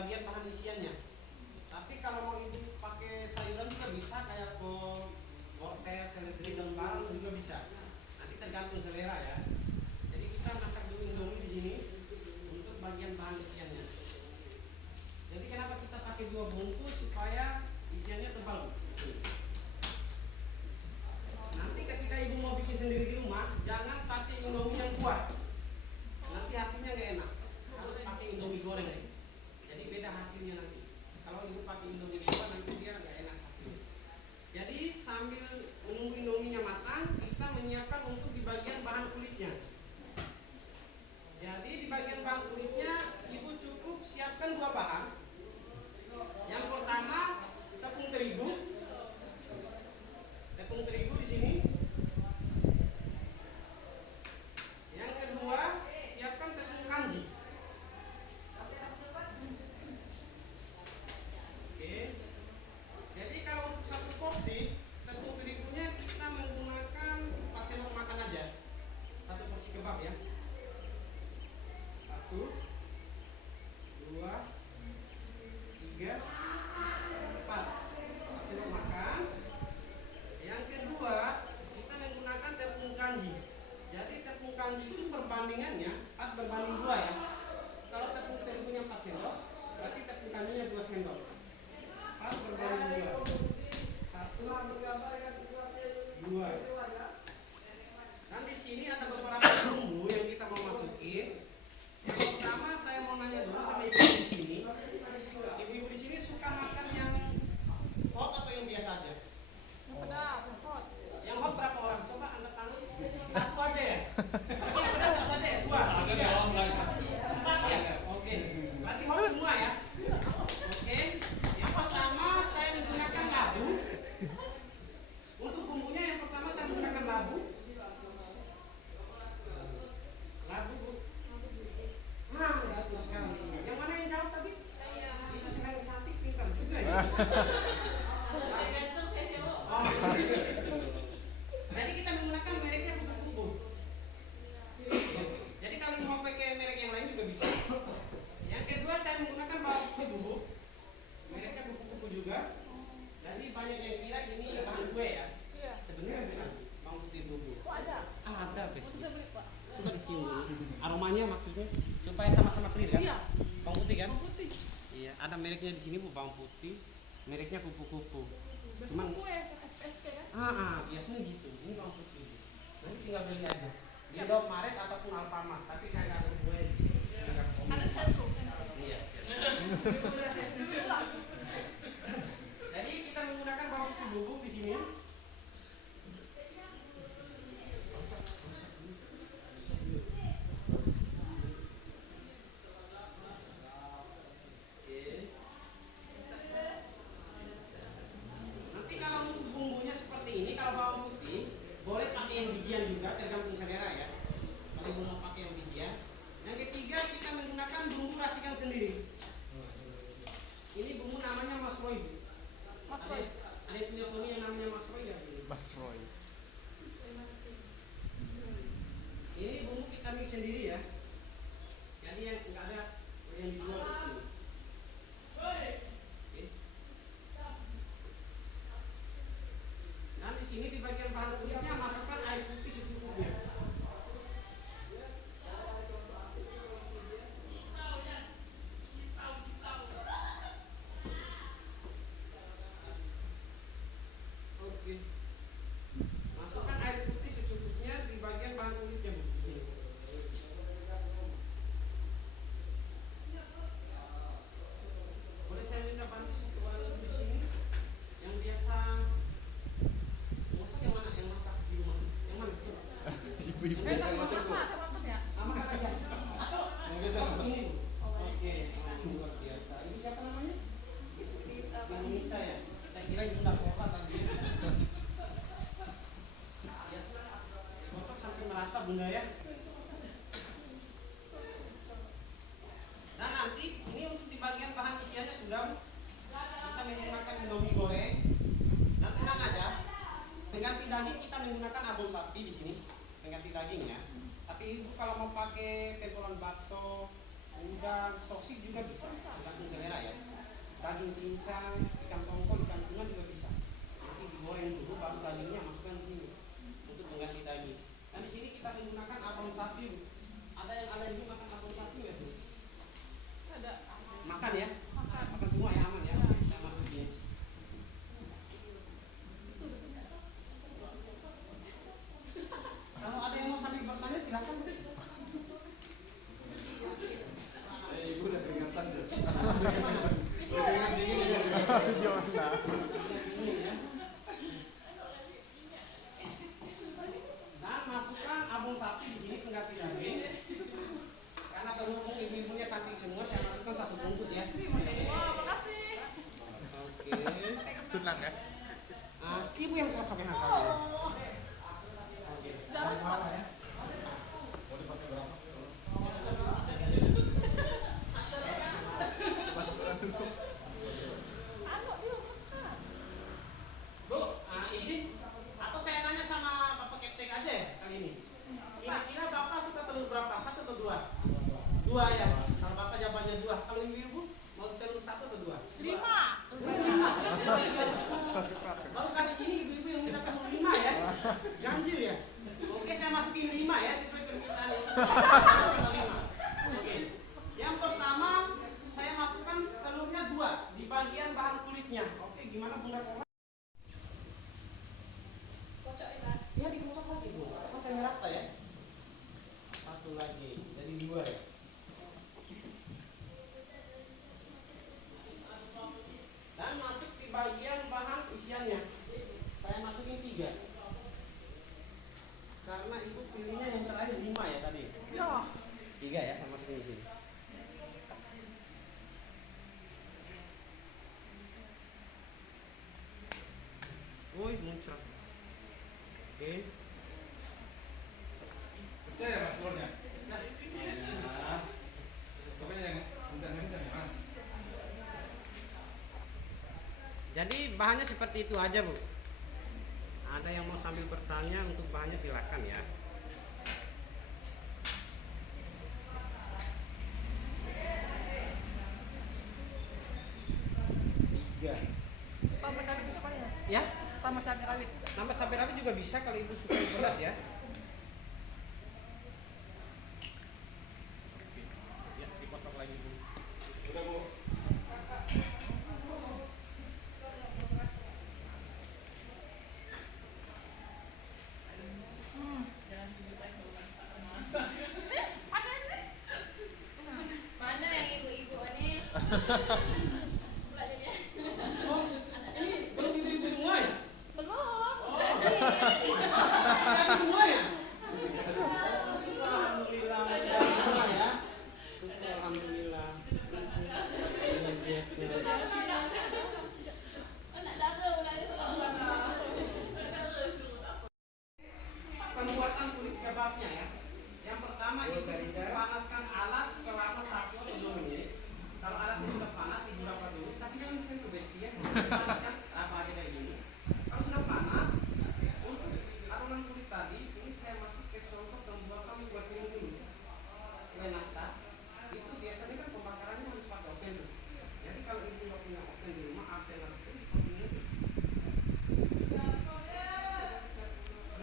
bagian bahan isiannya. Tapi kalau mau ibu pakai sayuran juga bisa, kayak kol, wortel, seledri, dan bawang juga bisa. Nanti tergantung selera ya. Jadi kita masak dulu indomie di sini untuk bagian bahan isiannya. Jadi kenapa kita pakai 2 bungkus supaya isiannya tebal. Nanti ketika ibu mau bikin sendiri di rumah, jangan pakai indomie yang kuat. Nanti hasilnya nggak enak. Harus pakai indomie goreng. Jadi beda hasilnya nanti. Kalau ibu pakai indomie kuat nanti dia nggak enak hasilnya. Jadi sambil menunggu indominya matang, kita menyiapkan untuk di bagian bahan kulitnya. Jadi di bagian bahan kulitnya, ibu cukup siapkan 2 bahan. Yang pertama tepung terigu. Tepung terigu di sini. Yang kedua, siapkan tepung kanji. Oke. Jadi kalau untuk 1 porsi tepung terigunya kita menggunakan 4 sendok makan aja. 1 porsi kebab ya. 1, 2, 3, 4 sendok makan. Yang kedua, kita menggunakan tepung kanji. Jadi tepung kanji itu perbandingannya 4 berbanding 2 ya. Kalau tepung terigunya 4 sendok, berarti tepung kanjinya 2 sendok. 4 berbanding 2. 1, 2. Dan di sini ada beberapa bumbu yang kita mau masukin. Yang pertama saya mau nanya dulu sama ibu di sini. Ibu-ibu di sini suka makan yang hot atau yang biasa aja? Pedas, hot. Yang hot berapa orang? Coba Anda tahu. 1 aja ya? Yang pedas 1 aja ya? 2, 3, 4 ya? Oke. Berarti hot semua ya? Oke. Yang pertama saya menggunakan labu. Untuk bumbunya yang pertama saya menggunakan labu. Labu Bu. Nah, bagus sekali. Yang mana yang jawab tadi? Itu sedang cantik, pintar juga ya. Oh. Jadi kita menggunakan mereknya kupu-kupu. Jadi kalau mau pakai merek yang lain juga bisa. Yang kedua saya menggunakan bawang putih bubuk. Mereknya kupu-kupu juga. Jadi banyak yang kira ini bahan kue ya. Iya. Sebenarnya bukan bawang putih bubuk. Oh ada. Ada besi. Bisa beli Pak. Coba dicium dulu. Aromanya maksudnya supaya sama-sama clear kan? Iya. Bawang putih kan? Bawang putih. Iya, ada mereknya di sini Bu, bawang putih. Mereknya kupu-kupu. Cuman kue SPSP kan? Biasanya gitu. Ini bawang putih. Nanti tinggal beli aja. Di Indomaret ataupun Alfamart. Tapi saya nggak ada kue di sini. Ada sentrum. Iya, siap. Jadi kita menggunakan bawang putih bubuk di sini. Nanti kalau untuk bumbunya seperti ini, kalau bawang putih boleh pakai yang bijian juga, tergantung selera ya. Kalau ibu mau pakai yang bijian. Yang ketiga kita menggunakan bumbu racikan sendiri. Ini bumbu namanya Mas Roy. Mas Roy. Ada yang punya suami yang namanya Mas Roy ya? Mas Roy. Ini bumbu kita mix sendiri ya. Jadi yang nggak ada yang dijual di sini. Oke. Dan di sini di bagian bahan kulitnya masukkan air putih secukupnya. Oke. Masukkan air putih secukupnya di bagian bahan kulitnya Bu. Di sini. Boleh saya minta bantu 1 orang ibu di sini yang biasa yang mana yang masak di rumah? Yang mana? Ibu-ibu Saya biasa tak macam masak, saya makan ya. Nama kakak aja. yang biasa masak. Ini Bu. Oke, luar biasa. Ibu siapa namanya? Ibu Nisa ya. Saya kira ibu tak apa tadi. Ya, kotak sampai merata Bunda ya. Dan nanti ini untuk di bagian bahan isiannya sudah kita menggunakan indomie goreng. Dan tenang aja, pengganti daging kita menggunakan abon sapi di sini, pengganti dagingnya. Tapi ibu kalau mau pakai tempolan bakso, udang sosis juga bisa, tergantung selera ya. Daging cincang, ikan tongkol, ikan tuna juga bisa. Nanti digoreng dulu, baru dagingnya masukkan di sini untuk mengganti daging. Dan di sini kita menggunakan abon sapi. Ada yang alergi makan abon sapi nggak sih? Ada. Makan ya? Makan. Makan semua ya, aman ya? Saya masukin. Kalau ada yang mau sambil bertanya silakan. Ibu udah keringetan deh. Dan masukkan abon sapi di sini pengganti daging. Karena berhubung ibu-ibunya cantik semua, saya masukkan 1 bungkus ya. Wah, makasih. Oke. Senang ya? Ibu yang kocok yang kali. Sejarah Bawah ya. Mau dipakai berapa? anu dia makan. Bu, izin atau saya tanya sama Bapak Kepsek aja ya kali ini. Kira-kira Bapak suka telur berapa? 1 atau 2? 2 ya. Kalau Bapak jawabannya 2. Kalau ibu-ibu mau telur 1 atau 2? 5. Baru kali ini ibu-ibu yang minta telur 5 ya. Ganjil ya. Oke, saya masukin 5 ya sesuai permintaan ibu. Sama 5. Oke. Yang pertama saya masukkan telurnya 2 di bagian bahan kulitnya. Oke, gimana Bunda Koma? Kocokin kan. Ya dikocok lagi Bu, sampai merata ya. 1 lagi, jadi 2 ya. Dan masuk di bagian bahan isiannya. Saya masukin 3. Karena ibu pilihnya yang terakhir 5 ya tadi. Ya. 3 ya, saya masukin di sini. Woi, muncrat. Oke. Percaya mas telurnya? Mas. Pokoknya yang kencang-kencang ya mas. Jadi bahannya seperti itu aja Bu. Ada yang mau sambil bertanya untuk bahannya silakan ya. Tiga. Tambah cabai bisa kan ya? Ya, Tambah cabai rawit. tambah cabai rawit juga bisa kalau ibu suka pedas ya. Ya, dikocok lagi Bu. Udah bu. Mana yang ibu-ibu ini? Belajarnya. Oh, ini belum ibu-ibu semua ya? Belum. Jadi semua ya? Alhamdulillah, udah semua ya. Syukur, alhamdulillah. Anak dapur dari semua. Pembuatan kulit kebabnya ya. Yang pertama ibu panaskan alat selama 1 atau 2 menit. Kalau alatnya sudah panas ibu dapat dulu. Tapi jangan disentuh besti ya. Panaskan apa aja kayak gini. Kalau sudah panas, untuk adonan kulit tadi ini saya masuk ke contoh pembuatan buat ini dulu. Kue nastar itu biasanya kan pembakarannya harus pakai oven tuh. Jadi kalau ibu nggak punya oven di rumah, alternatif seperti ini.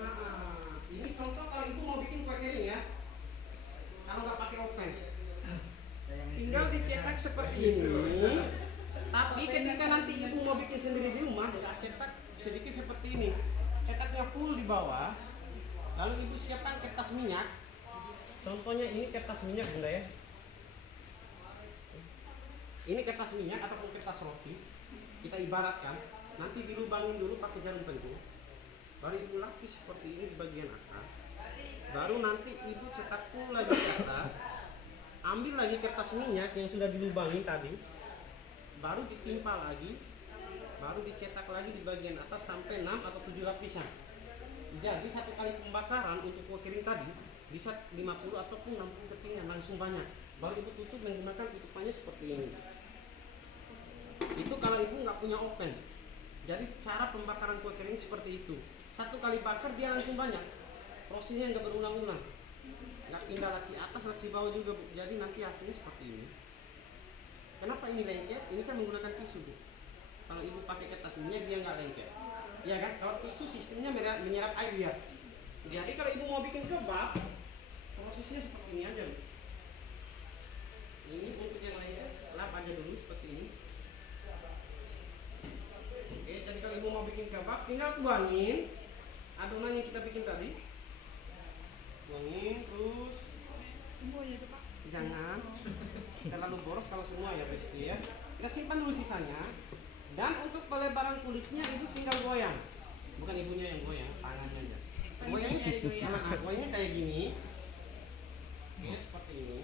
Nah, ini contoh kalau ibu mau bikin kue kering ya. Kalau nggak pakai oven, tinggal dicetak seperti ini. Tapi ketika nanti ibu mau bikin sendiri di rumah, nggak cetak sedikit seperti ini. Cetaknya full di bawah. Lalu ibu siapkan kertas minyak. Contohnya ini kertas minyak Bunda ya. Ini kertas minyak ataupun kertas roti. Kita ibaratkan, nanti dilubangin dulu pakai jarum pentul. Baru ibu lapis seperti ini di bagian atas. Baru nanti ibu cetak full lagi ke atas. Ambil lagi kertas minyak yang sudah dilubangin tadi. Baru ditimpa lagi. Baru dicetak lagi di bagian atas sampai 6 atau 7 lapisan. Jadi satu kali pembakaran untuk kue kering tadi bisa 50 ataupun 60 kepingan langsung banyak. Baru ibu tutup menggunakan tutupannya seperti ini. Itu kalau ibu nggak punya oven. Jadi cara pembakaran kue kering seperti itu. Satu kali bakar dia langsung banyak. Prosesnya nggak berulang-ulang. nggak pindah laci atas, laci bawah juga Bu. Jadi nanti hasilnya seperti ini. Kenapa ini lengket? Ini kan menggunakan tisu Bu. Kalau ibu pakai kertas ini dia nggak lengket. Ya kan? Kalau tisu sistemnya menyerap air dia. Jadi kalau ibu mau bikin kebab, prosesnya seperti ini aja Bu. Ini untuk yang lengket, lap aja dulu seperti ini. Oke, jadi kalau ibu mau bikin kebab, tinggal tuangin adonan yang kita bikin tadi. Tuangin terus. Semuanya tuh Pak. Jangan terlalu boros kalau semua ya Besti ya. Kita simpan dulu sisanya. Dan untuk pelebaran kulitnya ibu tinggal goyang. Bukan ibunya yang goyang, tangannya aja. Pancinya digoyang. Goyangnya kayak gini. Oke, seperti ini.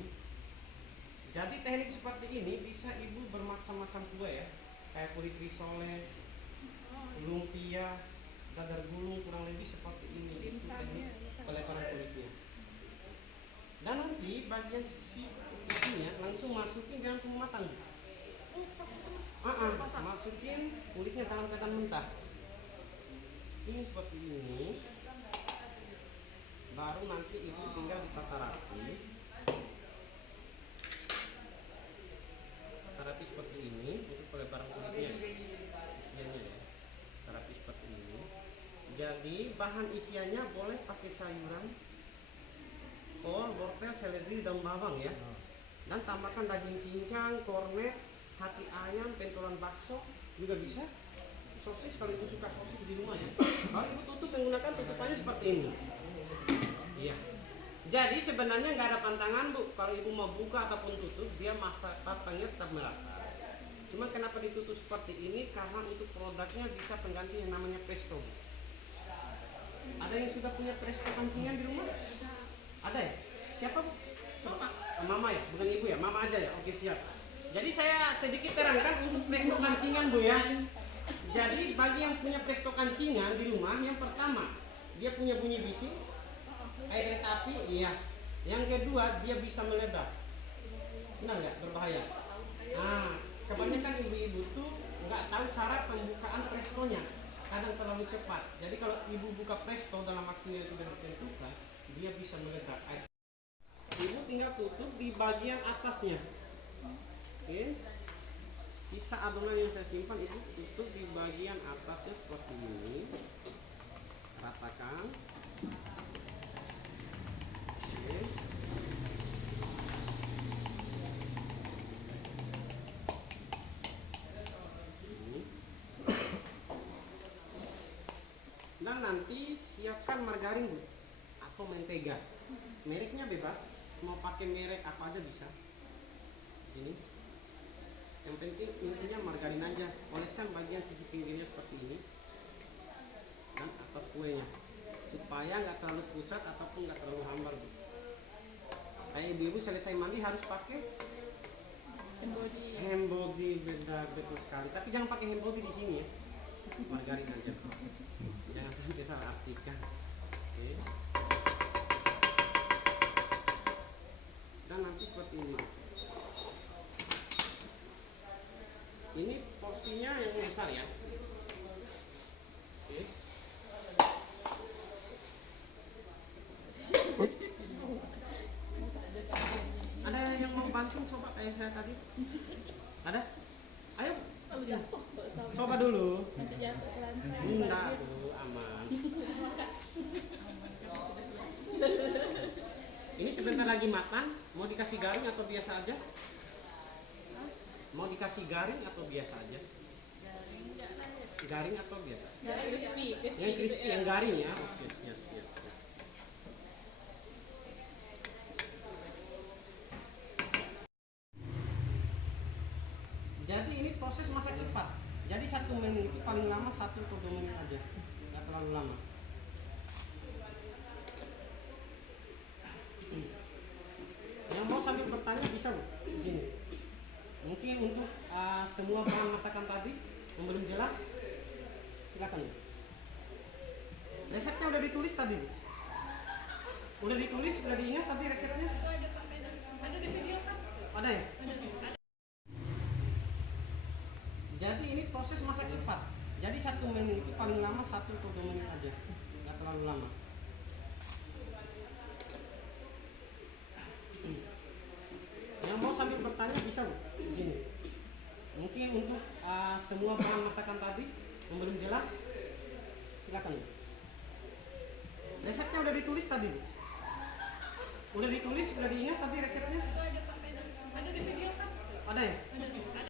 Jadi teknik seperti ini bisa ibu bermacam-macam kue ya. Kayak kulit risoles, lumpia, dadar gulung, kurang lebih seperti ini. Itu teknik pelebaran kulitnya. Dan nanti bagian sisi isinya langsung masukin, jangan tunggu matang. Oh, pas. Masukin kulitnya dalam keadaan mentah. Ini seperti ini. Baru nanti ibu tinggal ditata rapi. Tata rapi seperti ini untuk pelebaran kulitnya. Isiannya ya. Tata rapi seperti ini. Jadi bahan isiannya boleh pakai sayuran, kol, wortel, seledri, daun bawang ya. Dan tambahkan daging cincang, kornet, hati ayam, pentolan bakso juga bisa. Sosis kalau ibu suka sosis di rumah ya. Kalau ibu tutup menggunakan tutupannya seperti ini. Iya. Jadi sebenarnya nggak ada pantangan Bu. Kalau ibu mau buka ataupun tutup, dia masa matangnya tetap merata. Cuma kenapa ditutup seperti ini? Karena untuk produknya bisa pengganti yang namanya presto Bu. Ada yang sudah punya presto pancingan di rumah? Ada ya? Siapa Bu? Mama ya, bukan ibu ya, mama aja ya. Oke siap. Jadi saya sedikit terangkan untuk presto kancingan Bu ya. Jadi bagi yang punya presto kancingan di rumah, yang pertama dia punya bunyi bising, kayak kereta api, iya. Yang kedua dia bisa meledak. Benar nggak? Berbahaya. Nah, kebanyakan ibu-ibu tuh nggak tahu cara pembukaan prestonya. Kadang terlalu cepat. Jadi kalau ibu buka presto dalam waktu yang sudah ditentukan, dia bisa meledak. Ibu tinggal tutup di bagian atasnya. Oke. Sisa adonan yang saya simpan ibu tutup di bagian atasnya seperti ini. Ratakan. Oke. Dan nanti siapkan margarin Bu atau mentega. Mereknya bebas, mau pakai merek apa aja bisa. Sini. Yang penting intinya margarin aja. Oleskan bagian sisi pinggirnya seperti ini dan atas kuenya supaya nggak terlalu pucat ataupun nggak terlalu hambar Bu. Kayak ibu-ibu selesai mandi harus pakai hand body, beda betul sekali. Tapi jangan pakai hand body di sini ya. Margarin aja. Jangan sampai salah artikan. Oke. Dan nanti seperti ini. Ini porsinya yang besar ya. Oke. Ada yang mau bantu coba kayak saya tadi? Ada? Ayo. Coba dulu. Enggak, Bu, aman. Ini sebentar lagi matang. Mau dikasih garing atau biasa aja? Mau dikasih garing atau biasa aja? Garing atau biasa? Yang crispy, yang garing ya. Oke, siap. Jadi ini proses masak cepat. Jadi satu menit itu paling lama 1 atau 2 menit aja, nggak terlalu lama. Yang mau sambil bertanya bisa Bu, di sini. Mungkin untuk semua bahan masakan tadi yang belum jelas, silakan Bu. Resepnya udah ditulis tadi Bu. Udah ditulis, udah diingat tadi resepnya? Ada di video kan? Ada ya? Jadi ini proses masak cepat. Jadi 1 menit itu paling lama 1 atau 2 menit aja, nggak terlalu lama. semua bahan masakan tadi yang belum jelas, silakan. Resepnya udah ditulis tadi, Bu? Udah ditulis, udah diingat tadi resepnya? Itu ada Pak Menas. Ada di video kan? Ada ya? Ada.